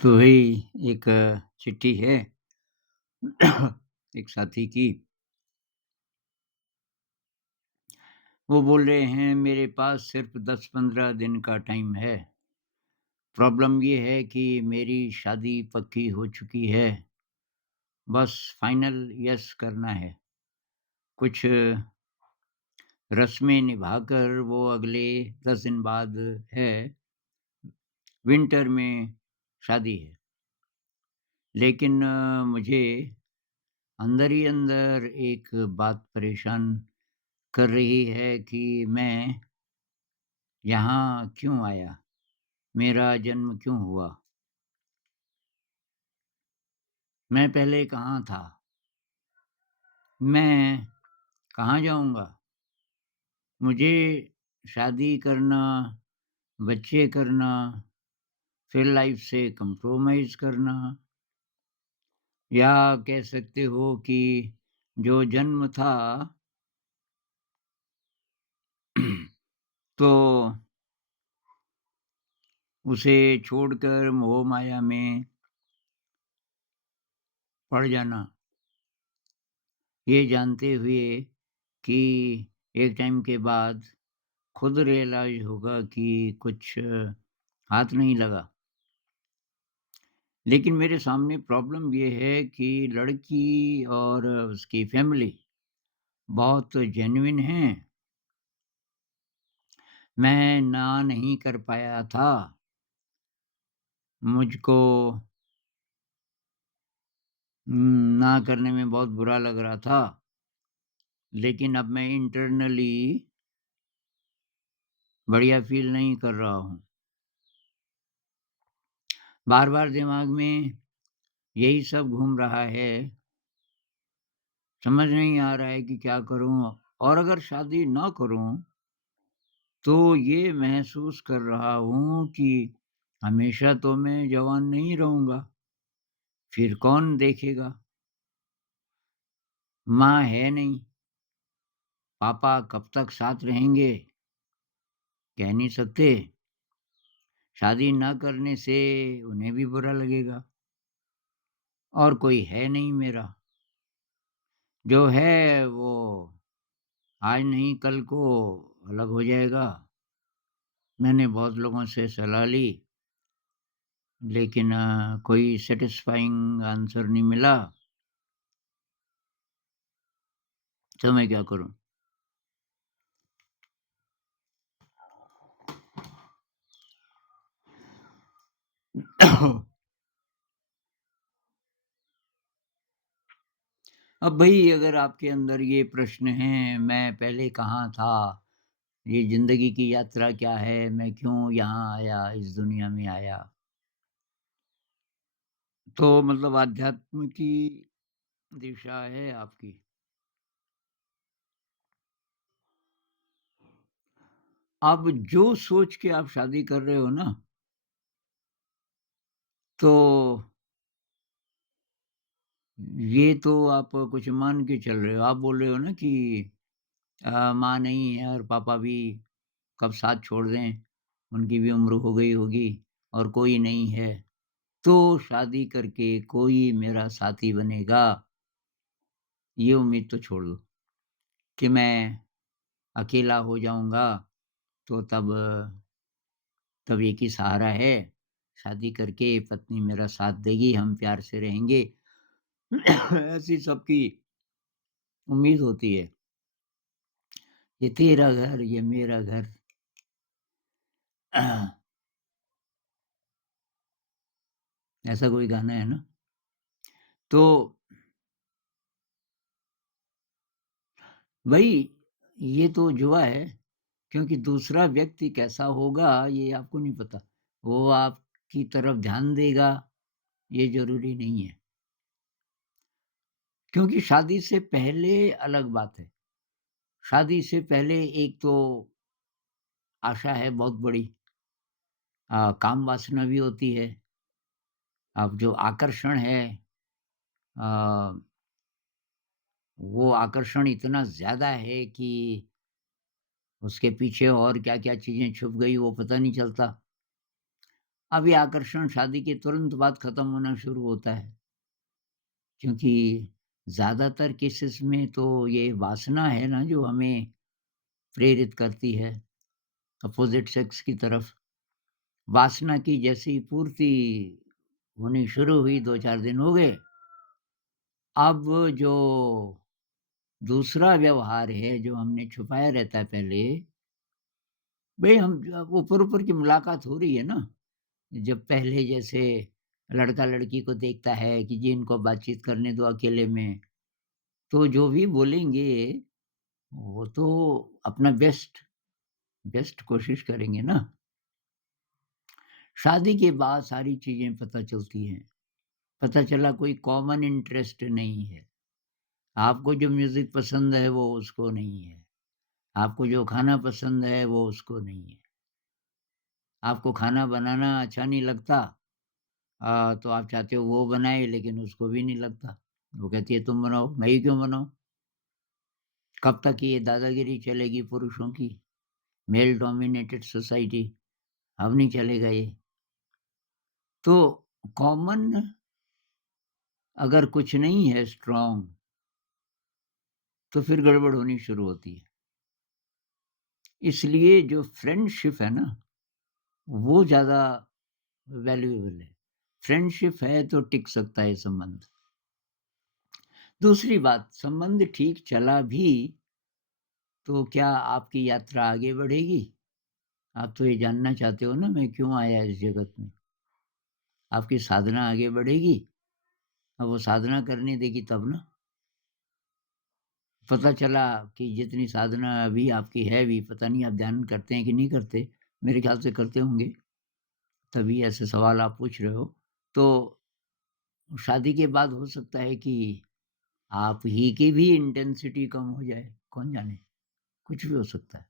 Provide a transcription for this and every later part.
तो वही एक चिट्ठी है एक साथी की। वो बोल रहे हैं मेरे पास सिर्फ़ 10-15 दिन का टाइम है। प्रॉब्लम ये है कि मेरी शादी पक्की हो चुकी है, बस फाइनल यस करना है। कुछ रस्में निभाकर वो अगले 10 दिन बाद है, विंटर में शादी है। लेकिन मुझे अंदर ही अंदर एक बात परेशान कर रही है कि मैं यहाँ क्यों आया? मेरा जन्म क्यों हुआ? मैं पहले कहाँ था? मैं कहाँ जाऊँगा? मुझे शादी करना, बच्चे करना, फिर लाइफ़ से कंप्रोमाइज़ करना, या कह सकते हो कि जो जन्म था तो उसे छोड़कर मोह-माया में पड़ जाना। ये जानते हुए कि एक टाइम के बाद खुद रियलाइज़ होगा कि कुछ हाथ नहीं लगा। लेकिन मेरे सामने प्रॉब्लम ये है कि लड़की और उसकी फैमिली बहुत जेन्युइन हैं। मैं ना नहीं कर पाया था। मुझको ना करने में बहुत बुरा लग रहा था। लेकिन अब मैं इंटरनली बढ़िया फ़ील नहीं कर रहा हूँ। बार-बार दिमाग में यही सब घूम रहा है, समझ नहीं आ रहा है कि क्या करूँ? और अगर शादी ना करूँ, तो ये महसूस कर रहा हूँ कि हमेशा तो मैं जवान नहीं रहूँगा, फिर कौन देखेगा? माँ है नहीं, पापा कब तक साथ रहेंगे? कह नहीं सकते। शादी ना करने से उन्हें भी बुरा लगेगा और कोई है नहीं मेरा। जो है वो आज नहीं कल को अलग हो जाएगा। मैंने बहुत लोगों से सलाह ली, लेकिन कोई सैटिस्फाइंग आंसर नहीं मिला, तो मैं क्या करूँ? अब भई अगर आपके अंदर ये प्रश्न हैं, मैं पहले कहाँ था? ये ज़िंदगी की यात्रा क्या है? मैं क्यों यहाँ आया, इस दुनिया में आया? तो मतलब अध्यात्म की दिशा है आपकी। अब जो सोच के आप शादी कर रहे हो ना, तो ये तो आप कुछ मान के चल रहे हो। आप बोल रहे हो ना कि माँ नहीं है और पापा भी कब साथ छोड़ दें, उनकी भी उम्र हो गई होगी और कोई नहीं है, तो शादी करके कोई मेरा साथी बनेगा, ये उम्मीद तो छोड़ दो कि मैं अकेला हो जाऊँगा, तो तब एक ही सहारा है, शादी करके पत्नी मेरा साथ देगी, हम प्यार से रहेंगे। ऐसी सबकी उम्मीद होती है। ये तेरा घर, ये मेरा घर। ऐसा कोई गाना है ना? तो भई ये तो जुआ है, क्योंकि दूसरा व्यक्ति कैसा होगा ये आपको नहीं पता। वो आपकी तरफ ध्यान देगा, ये ज़रूरी नहीं है। क्योंकि शादी से पहले अलग बात है। शादी से पहले एक तो आशा है बहुत बड़ी, काम वासना भी होती है। अब जो आकर्षण है, अ, वो आकर्षण इतना ज़्यादा है कि उसके पीछे और क्या-क्या चीज़ें छुप गई वो पता नहीं चलता। अब ये आकर्षण शादी के तुरंत बाद खत्म होना शुरू होता है, क्योंकि ज़्यादातर केसेस में तो ये वासना है ना जो हमें प्रेरित करती है अपोज़िट सेक्स की तरफ। वासना की जैसी पूर्ति होनी शुरू हुई, 2-4 दिन हो गए, अब जो दूसरा व्यवहार है, जो हमने छुपाया रहता है पहले, भई हम अब ऊपर-ऊपर की मुलाकात हो रही है ना, जब पहले जैसे लड़का-लड़की को देखता है कि जी इनको बातचीत करने दो अकेले में, तो जो भी बोलेंगे, वो तो अपना बेस्ट बेस्ट कोशिश करेंगे ना। शादी के बाद सारी चीज़ें पता चलती हैं। पता चला कोई कॉमन इंटरेस्ट नहीं है। आपको जो म्यूज़िक पसंद है, वो उसको नहीं है। आपको जो खाना पसंद है, वो उसको नहीं है। आपको खाना बनाना अच्छा नहीं लगता, तो आप चाहते हो वो बनाए, लेकिन उसको भी नहीं लगता। वो कहती है तुम बनाओ, मैं ही क्यों बनाऊँ? कब तक ये दादागिरी चलेगी पुरुषों की? मेल डोमिनेटेड सोसाइटी, अब नहीं चलेगा ये। तो कॉमन अगर कुछ नहीं है स्ट्रॉन्ग, तो फिर गड़बड़ होनी शुरू होती है। इसलिए जो फ्रेंडशिप है ना, वो ज़्यादा वैल्यूएबल है। फ्रेंडशिप है तो टिक सकता है संबंध। दूसरी बात, संबंध ठीक चला भी तो क्या आपकी यात्रा आगे बढ़ेगी? आप तो ये जानना चाहते हो ना मैं क्यों आया इस जगत में? आपकी साधना आगे बढ़ेगी? अब वो साधना करने देगी तब ना। पता चला कि जितनी साधना अभी आपकी है भी, पता नहीं आप ध्यान करते हैं कि नहीं करते? मेरे ख्याल से करते होंगे, तभी ऐसे सवाल आप पूछ रहे हो। तो शादी के बाद हो सकता है कि आप ही की भी इंटेंसिटी कम हो जाए, कौन जाने? कुछ भी हो सकता है।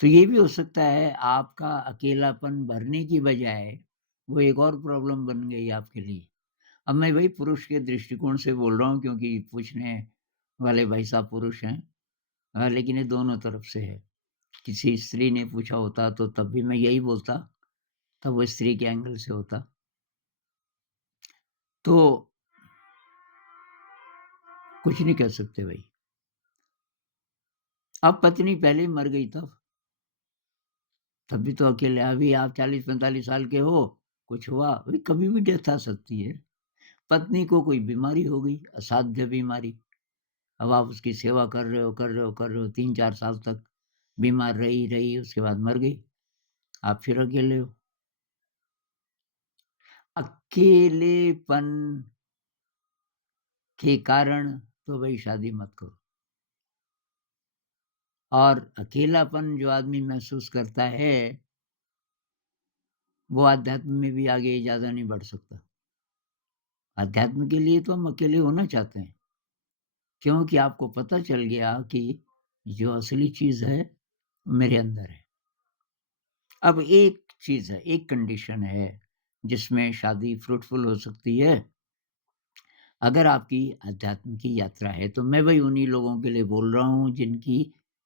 तो ये भी हो सकता है आपका अकेलापन भरने की बजाय वो एक और प्रॉब्लम बन गई आपके लिए। अब मैं वही पुरुष के दृष्टिकोण से बोल रहा हूँ क्योंकि पूछने वाले भाई साहब पुरुष हैं। लेकिन ये दोनों तरफ से है। किसी स्त्री ने पूछा होता तो तब भी मैं यही बोलता, तब वो स्त्री के एंगल से होता। तो कुछ नहीं कह सकते भई। अब पत्नी पहले ही मर गई तब भी तो अकेले अभी आप 40-45 साल के हो, कुछ हुआ, भई कभी भी डेथ आ सकती है। पत्नी को कोई बीमारी हो गई, असाध्य बीमारी। अब आप उसकी सेवा कर रहे हो, कर रहे हो, कर रहे हो 3-4 साल तक, बीमार रही, रही, उसके बाद मर गई। आप फिर अकेले हो। अकेलेपन के कारण तो भई शादी मत करो। और अकेलापन जो आदमी महसूस करता है, वो अध्यात्म में भी आगे ज़्यादा नहीं बढ़ सकता। अध्यात्म के लिए तो हम अकेले होना चाहते हैं, क्योंकि आपको पता चल गया कि जो असली चीज़ है, वो मेरे अंदर है। अब एक चीज़ है, एक कंडीशन है, जिसमें शादी फ्रूटफुल हो सकती है। अगर आपकी अध्यात्म की यात्रा है, तो मैं वही उन्हीं लोगों के लिए बोल रहा हूँ जिनकी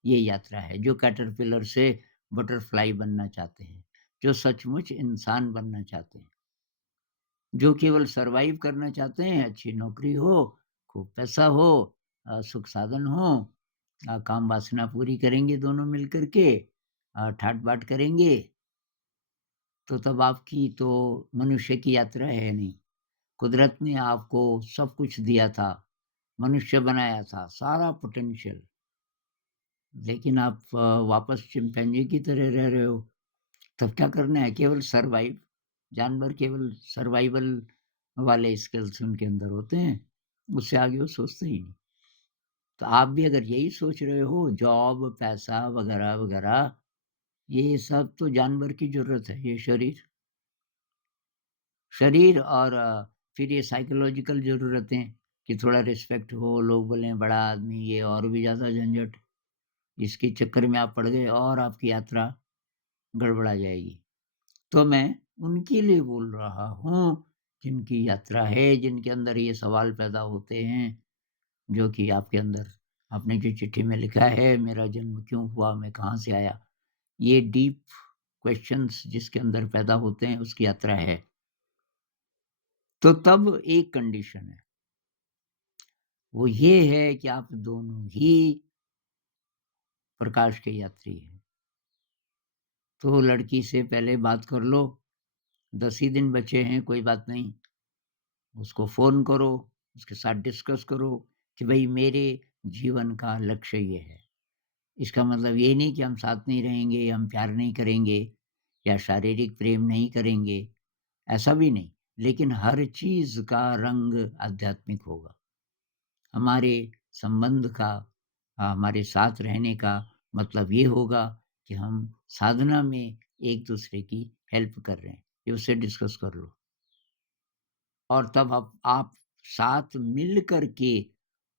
ये यात्रा है, जो कैटरपिलर से बटरफ्लाई बनना चाहते हैं, जो सचमुच इंसान बनना चाहते हैं, जो केवल सर्वाइव करना चाहते हैं, अच्छी नौकरी हो, खूब पैसा हो, सुख साधन हो, काम वासना पूरी करेंगे दोनों मिल कर के, ठाट-बाट करेंगे, तो तब आपकी तो मनुष्य की यात्रा है नहीं। कुदरत ने आपको सब कुछ दिया था, मनुष्य बनाया था, सारा पोटेंशियल, लेकिन आप वापस चिंपैंजी की तरह रह रहे हो, तब क्या करना है? केवल सर्वाइव। जानवर केवल सर्वाइवल वाले स्किल्स उनके अंदर होते हैं, उससे आगे वो सोचते ही नहीं। तो आप भी अगर यही सोच रहे हो, जॉब, पैसा वगैरह-वगैरह, ये सब तो जानवर की ज़रूरत है, ये शरीर और फिर ये साइकोलॉजिकल ज़रूरतें कि थोड़ा रिस्पेक्ट हो, लोग बोलें बड़ा आदमी, ये और भी ज़्यादा झंझट। इसके चक्कर में आप पड़ गए और आपकी यात्रा गड़बड़ा जाएगी। तो मैं उनके लिए बोल रहा हूँ, जिनकी यात्रा है, जिनके अंदर ये सवाल पैदा होते हैं, जो कि आपके अंदर आपने जो चिट्ठी में लिखा है, मेरा जन्म क्यों हुआ, मैं कहाँ से आया? ये डीप क्वेश्चन्स जिसके अंदर पैदा होते हैं उसकी यात्रा है। तो तब एक कंडीशन है, वो ये है कि आप दोनों ही प्रकाश के यात्री हैं। तो लड़की से पहले बात कर लो, 10 ही दिन बचे हैं, कोई बात नहीं। उसको फ़ोन करो, उसके साथ डिस्कस करो कि भई मेरे जीवन का लक्ष्य ये है। इसका मतलब ये नहीं कि हम साथ नहीं रहेंगे, हम प्यार नहीं करेंगे या शारीरिक प्रेम नहीं करेंगे, ऐसा भी नहीं। लेकिन हर चीज़ का रंग आध्यात्मिक होगा। हमारे संबंध का हमारे साथ रहने का मतलब ये होगा कि हम साधना में एक-दूसरे की हेल्प कर रहे हैं। ये उससे डिस्कस कर लो और तब आप साथ मिल कर के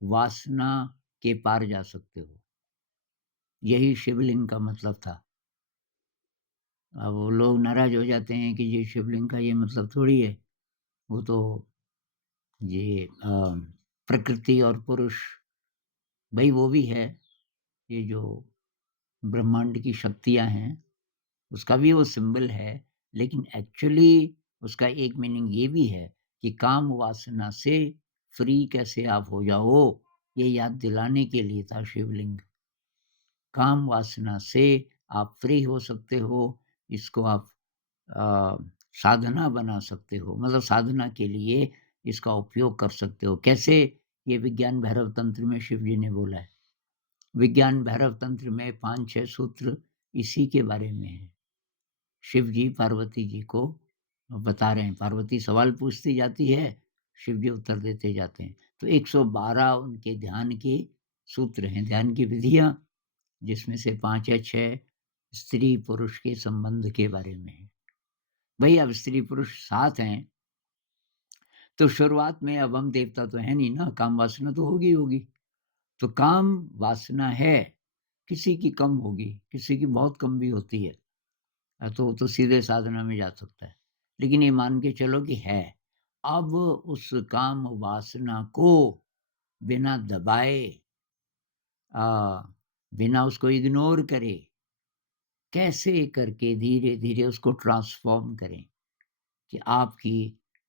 वासना के पार जा सकते हो। यही शिवलिंग का मतलब था। अब वो लोग नाराज़ हो जाते हैं कि ये शिवलिंग का ये मतलब थोड़ी है। वो तो ये प्रकृति और पुरुष भई वो भी है। ये जो ब्रह्मांड की शक्तियाँ हैं, उसका भी वो सिंबल है। लेकिन एक्चुअली उसका एक मीनिंग ये भी है कि काम वासना से फ्री कैसे आप हो जाओ, ये याद दिलाने के लिए था शिवलिंग। काम वासना से आप फ्री हो सकते हो, इसको आप अ, साधना बना सकते हो, मतलब साधना के लिए इसका उपयोग कर सकते हो। कैसे? ये विज्ञान भैरव तंत्र में शिव जी ने बोला है। विज्ञान भैरव तंत्र में 5-6 सूत्र इसी के बारे में हैं। शिव जी पार्वती जी को बता रहे हैं। पार्वती सवाल पूछती जाती है, शिव जी उत्तर देते जाते हैं। तो 112 उनके ध्यान के सूत्र हैं, ध्यान की विधियाँ, जिसमें से 5 या 6 स्त्री-पुरुष के संबंध के बारे में है। भई अब स्त्री-पुरुष साथ हैं, तो शुरुआत में अब हम देवता तो हैं नहीं ना, काम वासना तो होगी ही होगी। तो काम वासना है, किसी की कम होगी, किसी की बहुत कम भी होती है। तो वो तो सीधे साधना में जा सकता है। लेकिन ये मान के चलो कि है। अब उस काम वासना को बिना दबाए अ, बिना उसको इग्नोर करे, कैसे करके धीरे-धीरे उसको ट्रांसफ़ॉर्म करें कि आपकी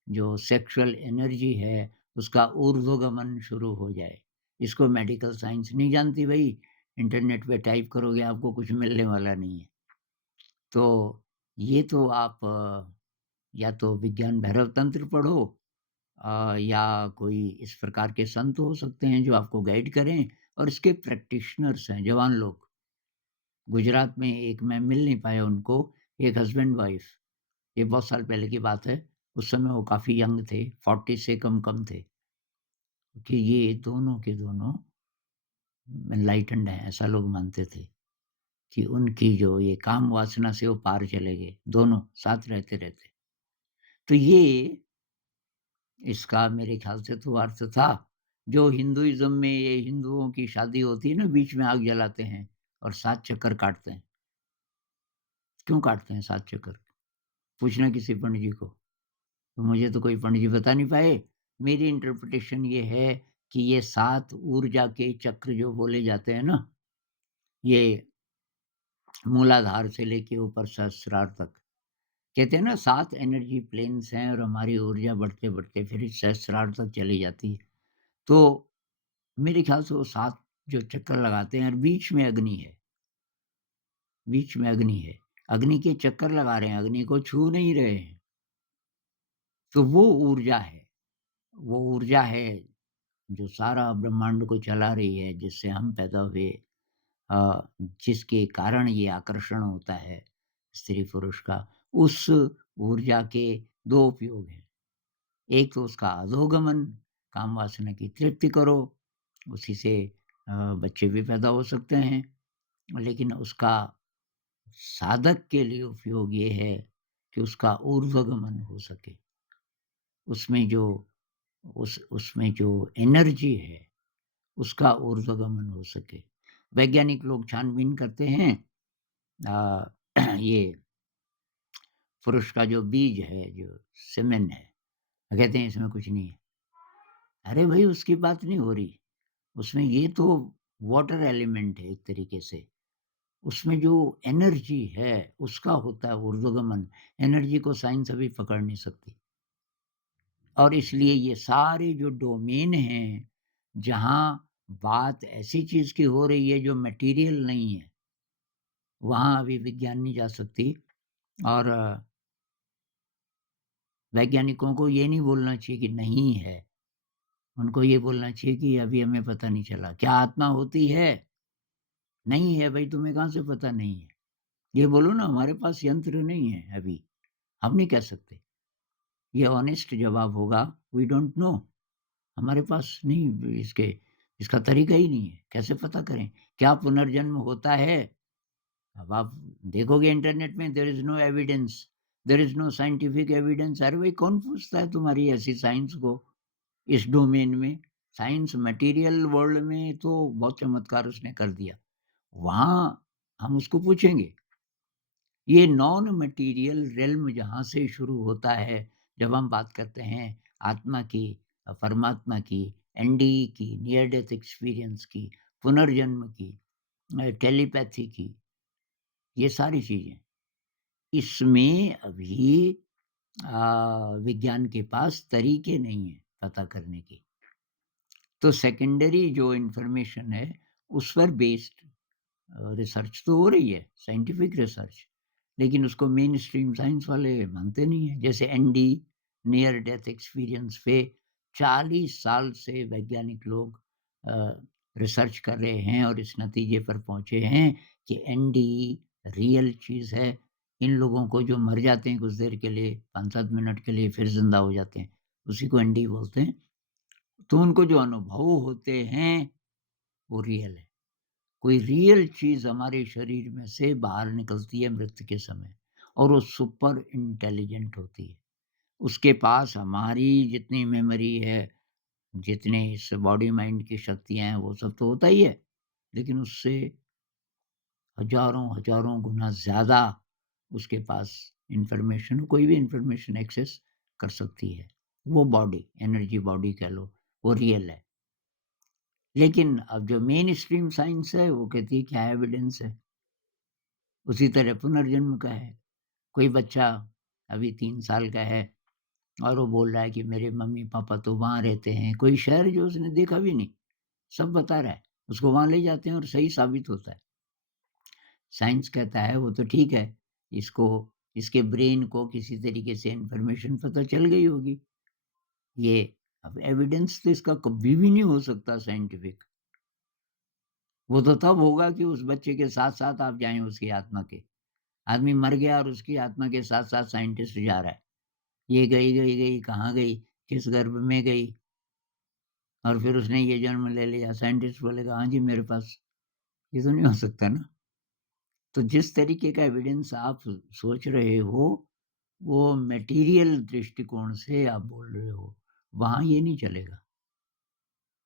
जो सेक्सुअल एनर्जी है, उसका ऊर्ध्वगमन शुरू हो जाए। इसको मेडिकल साइंस नहीं जानती भई, इंटरनेट पे टाइप करोगे आपको कुछ मिलने वाला नहीं है। तो ये तो आप या तो विज्ञान भैरव तंत्र पढ़ो या कोई इस प्रकार के संत हो सकते हैं जो आपको गाइड करें और इसके प्रैक्टिशनर्स हैं जवान लोग। गुजरात में एक मैं मिल नहीं पाया उनको, एक हस्बैंड वाइफ, ये बहुत साल पहले की बात है। उस समय वो काफ़ी यंग थे, 40 से कम-कम थे, कि ये दोनों के दोनों एनलाइटेंड हैं, ऐसा लोग मानते थे कि उनकी जो ये काम वासना से वो पार चले गए, दोनों साथ रहते-रहते। तो ये इसका मेरे ख़्याल से तो अर्थ था। जो हिंदुइज़्म में ये हिंदुओं की शादी होती है ना, बीच में आग जलाते हैं और 7 चक्कर काटते हैं। क्यों काटते हैं 7 चक्कर? पूछना किसी पंडित जी को। तो मुझे तो कोई पंडित जी बता नहीं पाए। मेरी इंटरप्रिटेशन ये है कि ये 7 ऊर्जा के चक्र जो बोले जाते हैं ना, ये मूलाधार से लेके ऊपर सहस्रार तक। कहते हैं ना 7 एनर्जी प्लेन्स हैं और हमारी ऊर्जा बढ़ते-बढ़ते फिर इस सहस्रार तक चली जाती है। तो मेरे ख़्याल से वो 7 जो चक्कर लगाते हैं और बीच में अग्नि है, बीच में अग्नि है। अग्नि के चक्कर लगा रहे हैं, अग्नि को छू नहीं रहे हैं। तो वो ऊर्जा है, वो ऊर्जा है जो सारा ब्रह्मांड को चला रही है, जिससे हम पैदा हुए जिसके कारण ये आकर्षण होता है स्त्री-पुरुष का। उस ऊर्जा के 2 उपयोग हैं। एक तो उसका अधोगमन, काम वासना की तृप्ति करो, उसी से बच्चे भी पैदा हो सकते हैं। लेकिन उसका साधक के लिए उपयोग ये है कि उसका ऊर्ध्वगमन हो सके। उसमें जो उसमें जो एनर्जी है, उसका ऊर्ध्वगमन हो सके। वैज्ञानिक लोग छानबीन करते हैं अ, ये पुरुष का जो बीज है, जो सीमेन है, कहते हैं इसमें कुछ नहीं है। अरे भई उसकी बात नहीं हो रही। उसमें ये तो वाटर एलिमेंट है एक तरीके से। उसमें जो एनर्जी है, उसका होता है ऊर्ध्वगमन। एनर्जी को साइंस अभी पकड़ नहीं सकती और इसलिए ये सारे जो डोमेन हैं, जहाँ बात ऐसी चीज़ की हो रही है जो मटेरियल नहीं है, वहाँ अभी विज्ञान नहीं जा सकती और वैज्ञानिकों को ये नहीं बोलना चाहिए कि नहीं है, उनको ये बोलना चाहिए कि अभी हमें पता नहीं चला। क्या आत्मा होती है? नहीं है भई, तुम्हें कहाँ से पता नहीं है? ये बोलो ना, हमारे पास यंत्र नहीं है अभी, हम नहीं कह सकते। ये ऑनेस्ट जवाब होगा, वी डोंट नो, हमारे पास नहीं इसका तरीका ही नहीं है, कैसे पता करें? क्या पुनर्जन्म होता है? अब आप देखोगे इंटरनेट में, there is no evidence, there is no scientific evidence. अरे भाई, कौन पूछता है तुम्हारी ऐसी साइंस को इस डोमेन में? साइंस मटेरियल वर्ल्ड में तो बहुत चमत्कार उसने कर दिया। वहाँ हम उसको पूछेंगे। ये नॉन मटेरियल रिल्म जहाँ से शुरू होता है, जब हम बात करते हैं आत्मा की, परमात्मा की, एनडीई की, नियर डेथ एक्सपीरियंस की, पुनर्जन्म की, टेलीपैथी की, ये सारी चीज़ें। इसमें अभी विज्ञान के पास तरीके नहीं हैं पता करने के। तो सेकेंडरी जो इन्फॉर्मेशन है, उस पर बेस्ड रिसर्च तो हो रही है, साइंटिफिक रिसर्च, लेकिन उसको मेनस्ट्रीम साइंस वाले मानते नहीं हैं। जैसे एनडी, नियर डेथ एक्सपीरियंस पे 40 साल से वैज्ञानिक लोग रिसर्च कर रहे हैं और इस नतीजे पर पहुँचे हैं कि एनडी रियल चीज़ है। इन लोगों को जो मर जाते हैं कुछ देर के लिए, 5-7 मिनट के लिए फिर ज़िंदा हो जाते हैं, उसी को एनडी बोलते हैं। तो उनको जो अनुभव होते हैं, वो रियल है। कोई रियल चीज़ हमारे शरीर में से बाहर निकलती है मृत्यु के समय और वो सुपर इंटेलिजेंट होती है। उसके पास हमारी जितनी मेमोरी है, जितने इस बॉडी माइंड की शक्तियाँ हैं, वो सब तो होता ही है। लेकिन उससे हज़ारों गुना ज़्यादा उसके पास इन्फॉर्मेशन, कोई भी इन्फॉर्मेशन एक्सेस कर सकती है। वो बॉडी, एनर्जी बॉडी कह लो, वो रियल है। लेकिन अब जो मेन स्ट्रीम साइंस है, वो कहती है क्या एविडेंस है? उसी तरह पुनर्जन्म का है। कोई बच्चा अभी 3 साल का है और वो बोल रहा है कि मेरे मम्मी-पापा तो वहाँ रहते हैं, कोई शहर जो उसने देखा भी नहीं, सब बता रहा है। उसको वहाँ ले जाते हैं और सही साबित होता है। साइंस कहता है वो तो ठीक है, इसको इसके ब्रेन को किसी तरीके से इन्फॉर्मेशन पता चल गई होगी। ये अब एविडेंस तो इसका कभी भी नहीं हो सकता साइंटिफिक। वो तो तब होगा कि उस बच्चे के साथ-साथ आप जाएँ उसकी आत्मा के। आदमी मर गया और उसकी आत्मा के साथ-साथ साइंटिस्ट जा रहा है। ये गई, कहाँ गई, किस गर्भ में गई और फिर उसने ये जन्म ले लिया। साइंटिस्ट बोलेगा, हाँ जी, मेरे पास। ये तो नहीं हो सकता ना। तो जिस तरीके का एविडेंस आप सोच रहे हो, वो मटेरियल दृष्टिकोण से आप बोल रहे हो, वहाँ ये नहीं चलेगा।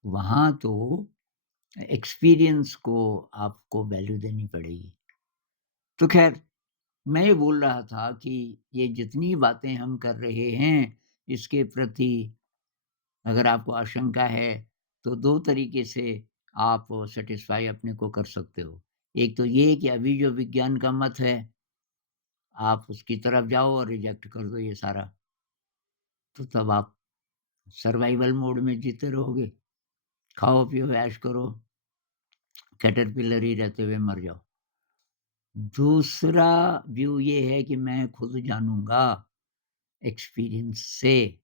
वहाँ तो एक्सपीरियंस को आपको वैल्यू देनी पड़ेगी। तो ख़ैर, मैं ये बोल रहा था कि ये जितनी बातें हम कर रहे हैं, इसके प्रति अगर आपको आशंका है, तो 2 तरीके से आप सैटिस्फाई अपने को कर सकते हो। एक तो ये कि अभी जो विज्ञान का मत है, आप उसकी तरफ जाओ और रिजेक्ट कर दो ये सारा, तो तब आप सर्वाइवल मोड में जीते रहोगे। खाओ-पियो, ऐश करो, कैटरपिलर ही रहते हुए मर जाओ। दूसरा व्यू ये है कि मैं खुद जानूँगा एक्सपीरियंस से।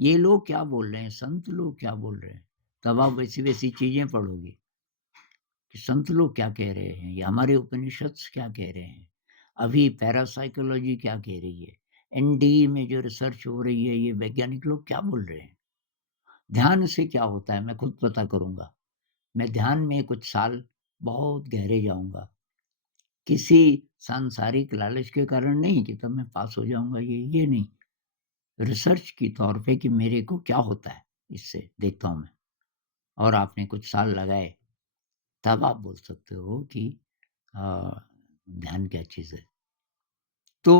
ये लोग क्या बोल रहे हैं, संत लोग क्या बोल रहे हैं, तब आप वैसी-वैसी चीज़ें पढ़ोगे। कि संत लोग क्या कह रहे हैं या हमारे उपनिषद क्या कह रहे हैं। अभी पैरासाइकोलॉजी क्या कह रही है। एनडीई में जो रिसर्च हो रही है, ये वैज्ञानिक लोग क्या बोल रहे हैं। ध्यान से क्या होता है मैं खुद पता करूँगा। मैं ध्यान में कुछ साल बहुत गहरे जाऊँगा। किसी सांसारिक लालच के कारण नहीं कि तब मैं पास हो जाऊँगा, ये नहीं। रिसर्च के तौर पे कि मेरे को क्या होता है, इससे देखता हूँ मैं। और आपने कुछ साल लगाए, तब आप बोल सकते हो कि अ, ध्यान क्या चीज़ है। तो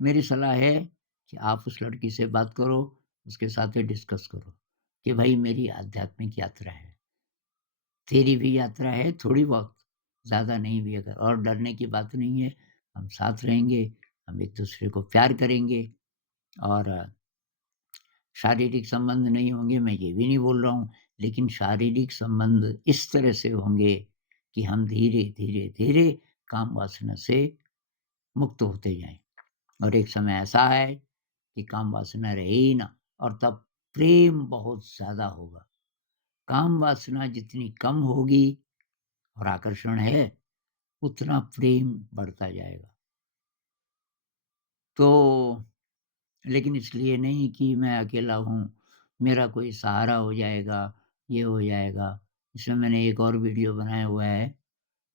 मेरी सलाह है कि आप उस लड़की से बात करो, उसके साथ ही डिस्कस करो कि भाई मेरी आध्यात्मिक यात्रा है, तेरी भी यात्रा है थोड़ी बहुत, ज़्यादा नहीं भी अगर और डरने की बात नहीं है, हम साथ रहेंगे, हम एक-दूसरे को प्यार करेंगे और शारीरिक संबंध नहीं होंगे, मैं ये भी नहीं बोल रहा हूँ, लेकिन शारीरिक संबंध इस तरह से होंगे कि हम धीरे, धीरे, धीरे काम वासना से मुक्त होते जाएँ और एक समय ऐसा है कि काम वासना रहे ही ना और तब प्रेम बहुत ज़्यादा होगा। काम वासना जितनी कम होगी और आकर्षण है, उतना प्रेम बढ़ता जाएगा। तो लेकिन इसलिए नहीं कि मैं अकेला हूँ, मेरा कोई सहारा हो जाएगा, ये हो जाएगा। इसमें मैंने एक और वीडियो बनाया हुआ है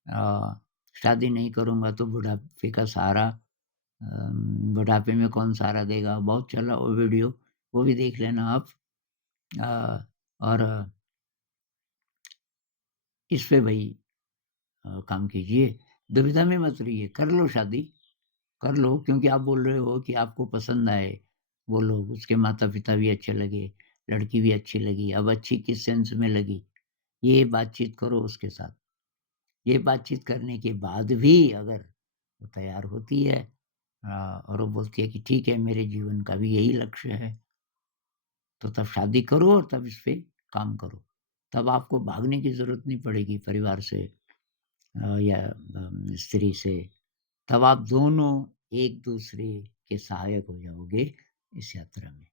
अ, शादी नहीं करूँगा तो बुढ़ापे का सहारा बुढ़ापे में कौन सहारा देगा? बहुत चला वो वीडियो, वो भी देख लेना आप। अ, और इस पे भई काम कीजिए, दुविधा में मत रहिए, कर लो शादी। कर लो क्योंकि आप बोल रहे हो कि आपको पसंद आए वो लोग, उसके माता-पिता भी अच्छे लगे, लड़की भी अच्छी लगी। अब अच्छी किस सेंस में लगी, ये बातचीत करो उसके साथ। ये बातचीत करने के बाद भी अगर वो तैयार होती है और वो बोलती है कि ठीक है मेरे जीवन का भी यही लक्ष्य है, तो तब शादी करो और तब इस पे काम करो। तब आपको भागने की ज़रूरत नहीं पड़ेगी परिवार से या स्त्री से। तब आप दोनों एक-दूसरे के सहायक हो जाओगे इस यात्रा में।